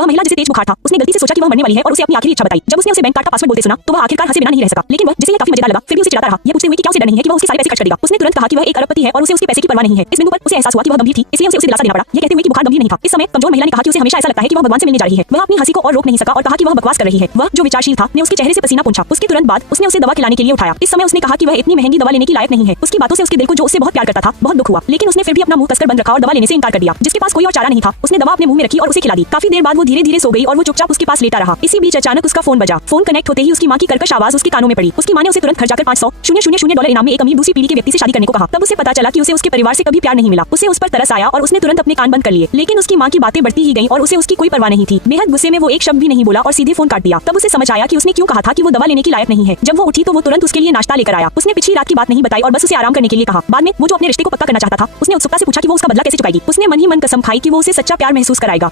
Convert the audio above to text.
वह महिला जिसे तेज बुखार था, उसने गलती से सोचा कि वह मरने वाली है और उसे अपनी आखिरी इच्छा बताई। जब उसने उसे बैंक कार्ड का पासवर्ड बोलते सुना तो वह आखिरकार हंसे बिना नहीं रह सका, लेकिन वह जिसे ये काफी मजेदार लगा फिर भी उसे चिढ़ाता रहा, ये पूछते हुए कि क्या उसे डर नहीं है कि वह उसके सारे पैसे खर्च कर देगा। उसने तुरंत कहा कि वह एक अरबपति है और उसे उसके पैसे की परवाह नहीं है। इस बिंदु पर उसे एहसास हुआ कि वह गंभीर थी, इसलिए उसे दिलासा देना पड़ा, ये कहते हुए कि बुखार गंभीर नहीं था। इस समय कमजोर महिला ने कहा कि उसे हमेशा ऐसा लगता है कि वह भगवान से मिलने जा रही है। वह अपनी हंसी को और रोक नहीं सका और कहा कि वह बकवास कर रही है। वह जो विचारशील था ने उसके चेहरे से पसीना पोंछा। उसके तुरंत बाद उसने उसे दवा खिलाने के लिए उठाया। इस समय उसने कहा कि वह इतनी महंगी दवा लेने की लायक नहीं है। उसकी बातों से उसके दिल को, जो उससे बहुत प्यार करता था, बहुत दुख हुआ, लेकिन उसने फिर भी अपना मुंह कसकर बंद रखा और दवा लेने से इनकार कर दिया। जिसके पास कोई और चारा नहीं था, उसने दवा अपने मुंह में रखी और उसे खिला दी। काफी देर बाद वो धीरे धीरे सो गई और वो चुपचाप उसके पास लेटा रहा। इसी बीच अचानक उसका फोन बजा। फोन कनेक्ट होते ही उसकी माँ की कर्कश आवाज उसके कानों में पड़ी। उसकी माँ ने उसे तुरंत घर जाकर $500,000 इनाम में एक अमीर दूसरी पीढ़ी के व्यक्ति से शादी करने को कहा। तब उसे पता चला कि उसे उसके परिवार से कभी प्यार नहीं मिला। उसे उस पर तरस आया और उसने तुरंत अपने कान बंद कर लिए, लेकिन उसकी माँ की बातें बढ़ती ही गईं और उसे उसकी कोई परवाह नहीं थी। बेहद गुस्से में वो एक शब्द भी नहीं बोला और सीधे फोन काट दिया। तब उसे समझ आया कि उसने क्यों कहा था कि वो दवा लेने की लायक नहीं है। जब वो उठी तो वो तुरंत उसके लिए नाश्ता लेकर आया। उसने पिछली रात की बात नहीं बताई और बस उसे आराम करने के लिए कहा। बाद में वो जो अपने रिश्ते को पक्का करना चाहता था, उसने उत्सुकता से पूछा कि वो उसका बदला कैसे चुकाएगी। उसने मन ही मन कसम खाई कि वो उसे सच्चा प्यार महसूस कराएगा।